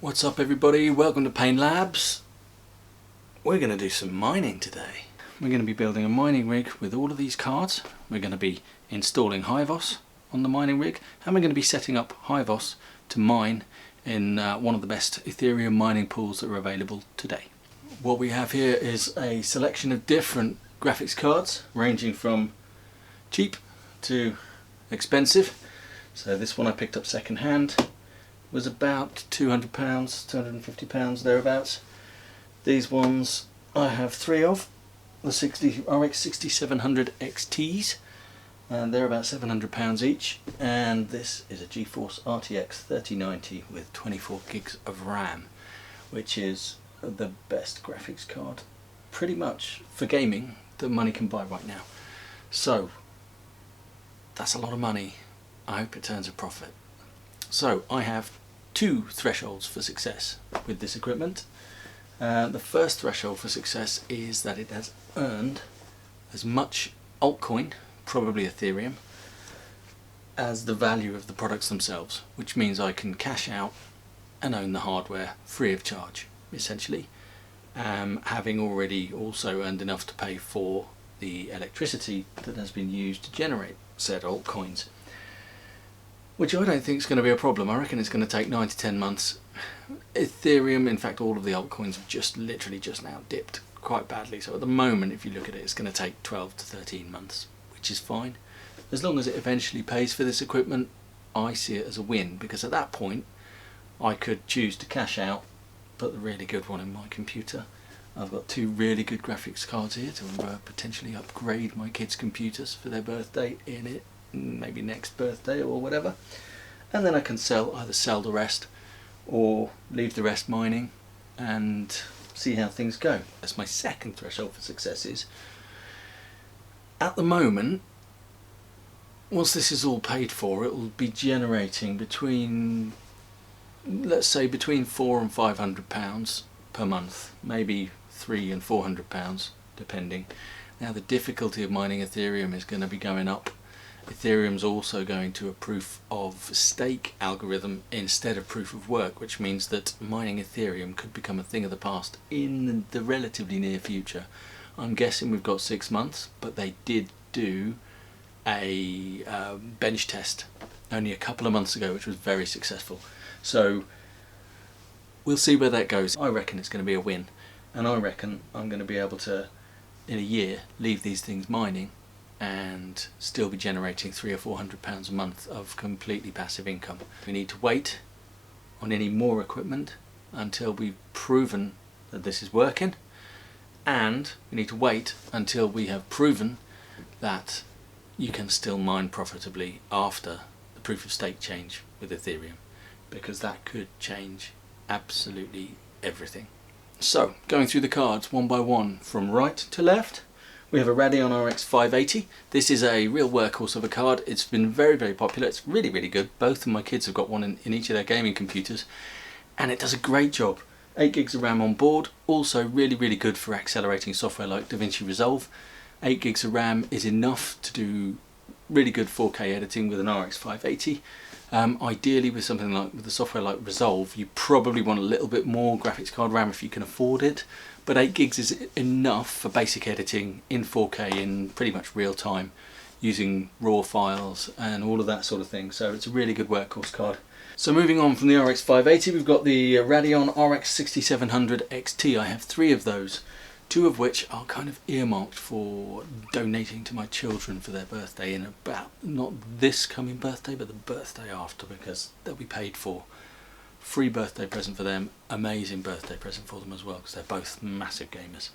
What's up everybody, welcome to Pain Labs. We're going to do some mining today. We're going to be building a mining rig with all of these cards. We're going to be installing HIVOS on the mining rig, and we're going to be setting up HIVOS to mine in one of the best Ethereum mining pools that are available today. What we have here is a selection of different graphics cards ranging from cheap to expensive. So this one I picked up second hand, was about £200, £250 thereabouts. These ones I have three of, the RX 6700 XTs, and they're about £700 each. And this is a GeForce RTX 3090 with 24 gigs of RAM, which is the best graphics card pretty much for gaming that money can buy right now. So that's a lot of money. I hope it turns a profit. So I have two thresholds for success with this equipment. The first threshold for success is that it has earned as much altcoin, probably Ethereum, as the value of the products themselves, which means I can cash out and own the hardware free of charge, essentially, having already also earned enough to pay for the electricity that has been used to generate said altcoins. Which I don't think is going to be a problem. I reckon it's going to take 9 to 10 months. Ethereum, in fact all of the altcoins have just literally just now dipped quite badly. So at the moment, if you look at it, it's going to take 12 to 13 months, which is fine. As long as it eventually pays for this equipment, I see it as a win, because at that point I could choose to cash out, put the really good one in my computer. I've got two really good graphics cards here to potentially upgrade my kids' computers for their birthday in it. Maybe next birthday or whatever, and then I can either sell the rest or leave the rest mining and see how things go. That's my second threshold for success. Is at the moment, once this is all paid for, it will be generating between, let's say, between £400 and £500 per month, maybe £300 and £400 depending. Now the difficulty of mining Ethereum is going to be going up. Ethereum's also going to a proof of stake algorithm instead of proof of work, which means that mining Ethereum could become a thing of the past in the relatively near future. I'm guessing we've got 6 months, but they did do a bench test only a couple of months ago, which was very successful. So we'll see where that goes. I reckon it's going to be a win, and I reckon I'm going to be able to, in a year, leave these things mining and still be generating £300 or £400 a month of completely passive income. We need to wait on any more equipment until we've proven that this is working, and we need to wait until we have proven that you can still mine profitably after the proof of stake change with Ethereum, because that could change absolutely everything. So, going through the cards one by one from right to left, we have a Radeon RX 580. This is a real workhorse of a card. It's been very, very popular. It's really, really good. Both of my kids have got one in each of their gaming computers, and it does a great job. 8 gigs of RAM on board, also really, really good for accelerating software like DaVinci Resolve. 8 gigs of RAM is enough to do really good 4K editing with an RX 580. Ideally with something like with a software like Resolve, you probably want a little bit more graphics card RAM if you can afford it, but 8 gigs is enough for basic editing in 4K in pretty much real time, using raw files and all of that sort of thing. So it's a really good workhorse card. So moving on from the RX 580, we've got the Radeon RX 6700 XT. I have three of those, two of which are kind of earmarked for donating to my children for their birthday in about, not this coming birthday, but the birthday after, because they'll be paid for. Free birthday present for them, amazing birthday present for them as well, because they're both massive gamers.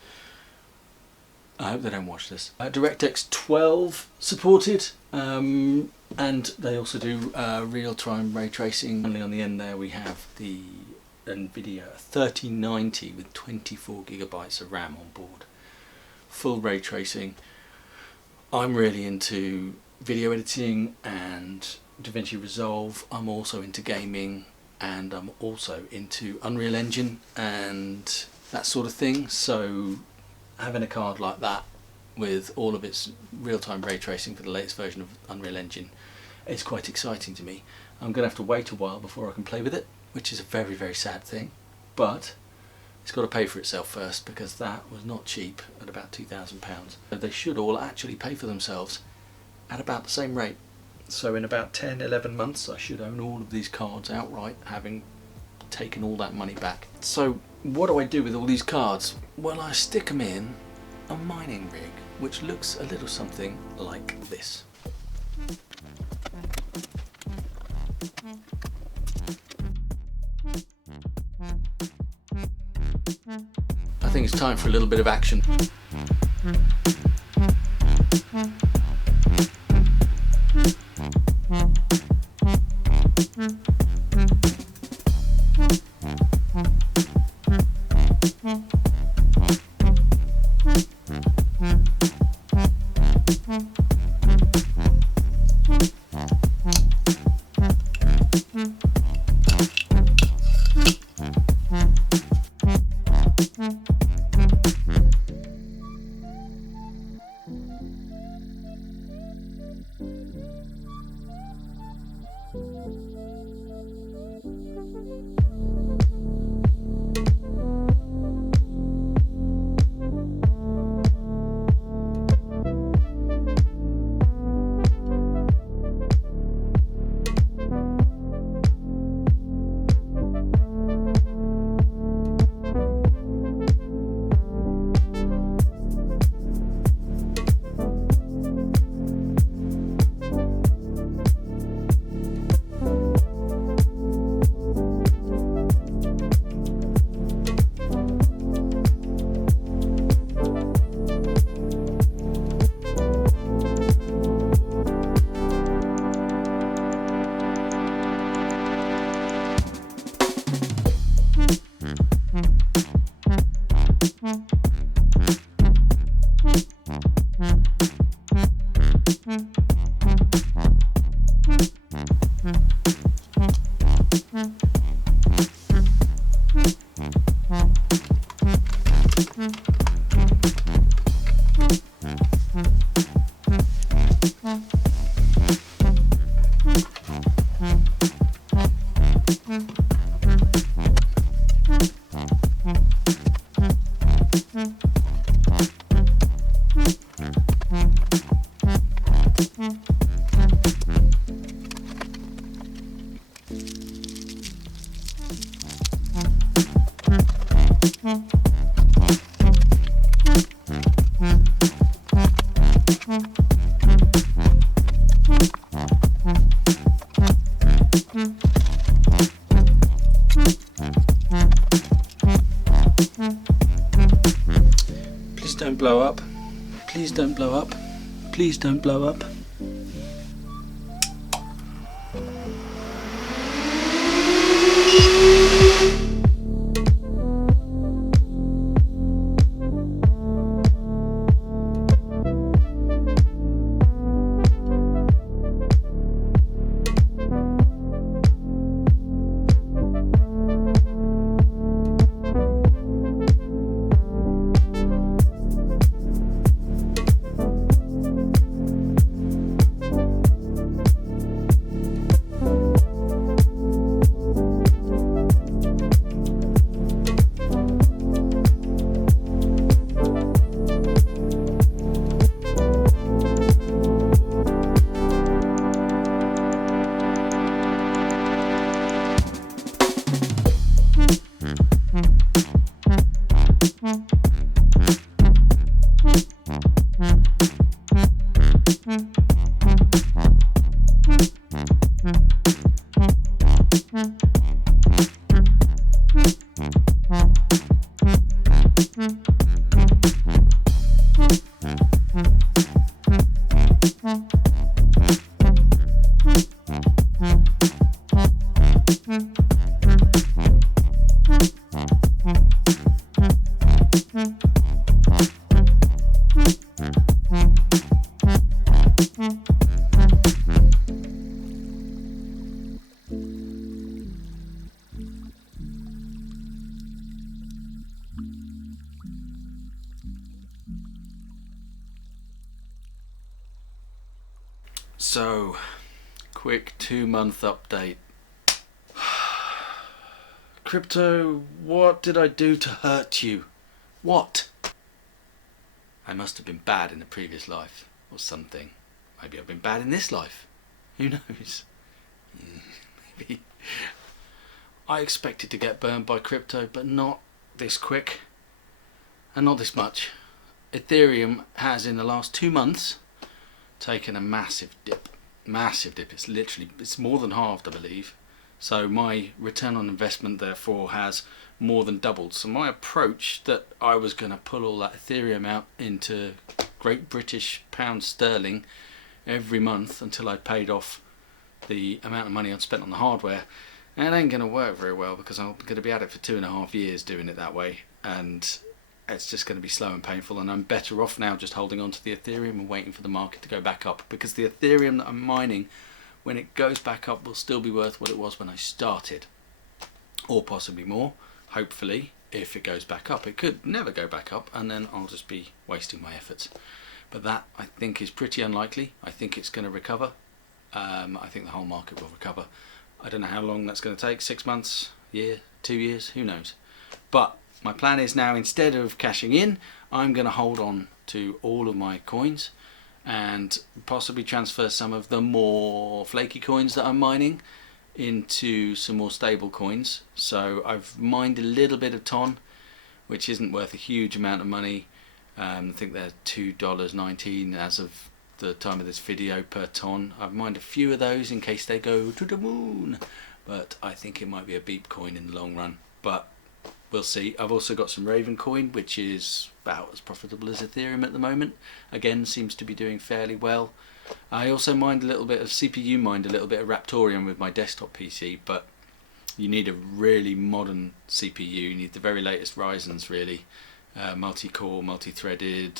I hope they don't watch this. DirectX 12 supported, and they also do real-time ray tracing. Only on the end there we have the NVIDIA 3090 with 24 gigabytes of RAM on board. Full ray tracing. I'm really into video editing and DaVinci Resolve. I'm also into gaming, and I'm also into Unreal Engine and that sort of thing. So having a card like that with all of its real-time ray tracing for the latest version of Unreal Engine is quite exciting to me. I'm going to have to wait a while before I can play with it, which is a very, very sad thing, but it's got to pay for itself first, because that was not cheap at about £2,000. They should all actually pay for themselves at about the same rate. So in about 10-11 months I should own all of these cards outright, having taken all that money back. So what do I do with all these cards? Well, I stick them in a mining rig, which looks a little something like this. I think it's time for a little bit of action. Please don't blow up. Please don't blow up. Please don't blow up. So, quick 2-month update. Crypto, what did I do to hurt you? What? I must have been bad in a previous life or something. Maybe I've been bad in this life. Who knows? Maybe. I expected to get burned by crypto, but not this quick and not this much. Ethereum has in the last 2 months taken a massive dip. Massive dip. It's more than halved, I believe. So my return on investment therefore has more than doubled. So my approach that I was going to pull all that Ethereum out into Great British pound sterling every month until I paid off the amount of money I'd spent on the hardware, and it ain't going to work very well because I'm going to be at it for 2.5 years doing it that way, and it's just going to be slow and painful, and I'm better off now just holding on to the Ethereum and waiting for the market to go back up, because the Ethereum that I'm mining, when it goes back up, will still be worth what it was when I started, or possibly more, hopefully, if it goes back up. It could never go back up, and then I'll just be wasting my efforts. But that, I think, is pretty unlikely. I think it's going to recover. I think the whole market will recover. I don't know how long that's going to take, 6 months, year, 2 years, who knows. But my plan is now, instead of cashing in, I'm going to hold on to all of my coins and possibly transfer some of the more flaky coins that I'm mining into some more stable coins. So I've mined a little bit of TON, which isn't worth a huge amount of money. I think they're $2.19 as of the time of this video per ton. I've mined a few of those in case they go to the moon, but I think it might be a beep coin in the long run, but we'll see. I've also got some Raven coin, which is about as profitable as Ethereum at the moment. Again, seems to be doing fairly well. I also mined a little bit of CPU, mined a little bit of Raptorium with my desktop PC, but you need a really modern CPU. You need the very latest Ryzen's, really. Multi-core, multi-threaded,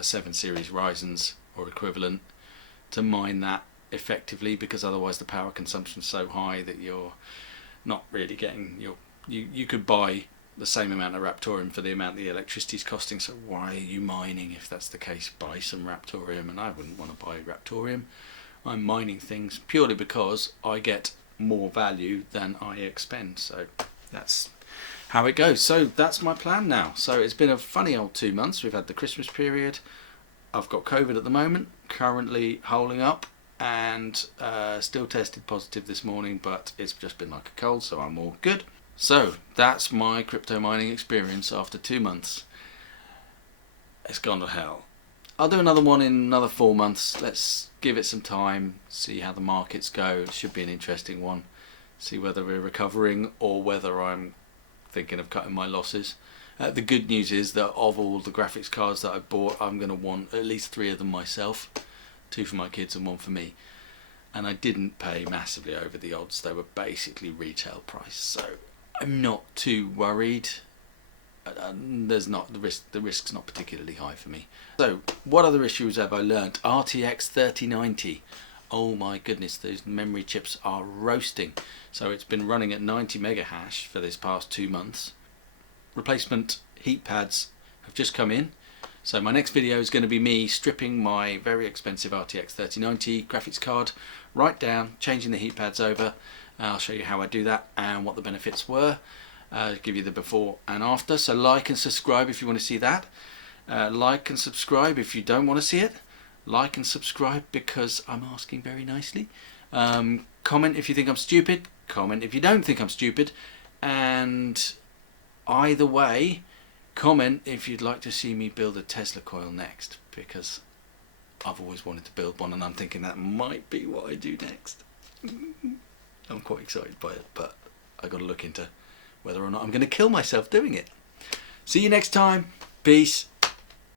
7 series Ryzen's or equivalent to mine that effectively, because otherwise the power consumption is so high that you're not really getting you could buy the same amount of Raptorium for the amount the electricity is costing. So why are you mining if that's the case? Buy some Raptorium. And I wouldn't want to buy Raptorium. I'm mining things purely because I get more value than I expend. So that's how it goes. So that's my plan now. So it's been a funny old 2 months. We've had the Christmas period. I've got COVID at the moment, currently holding up, and still tested positive this morning, but it's just been like a cold, so I'm all good. So that's my crypto mining experience after 2 months. It's gone to hell. I'll do another one in another 4 months. Let's give it some time, see how the markets go. It should be an interesting one. See whether we're recovering or whether I'm thinking of cutting my losses. The good news is that of all the graphics cards that I bought, I'm going to want at least 3 of them myself. 2 for my kids and 1 for me. And I didn't pay massively over the odds. They were basically retail price. So I'm not too worried. There's not the risk's not particularly high for me. So what other issues have I learnt? RTX 3090. Oh my goodness, those memory chips are roasting. So it's been running at 90 mega hash for this past 2 months. Replacement heat pads have just come in. So my next video is going to be me stripping my very expensive RTX 3090 graphics card right down, changing the heat pads over. I'll show you how I do that and what the benefits were. Give you the before and after. So like and subscribe if you want to see that. Like and subscribe if you don't want to see it. Like and subscribe because I'm asking very nicely. Comment if you think I'm stupid. Comment if you don't think I'm stupid. And either way, comment if you'd like to see me build a Tesla coil next, because I've always wanted to build one and I'm thinking that might be what I do next. I'm quite excited by it, but I've got to look into whether or not I'm going to kill myself doing it. See you next time. Peace.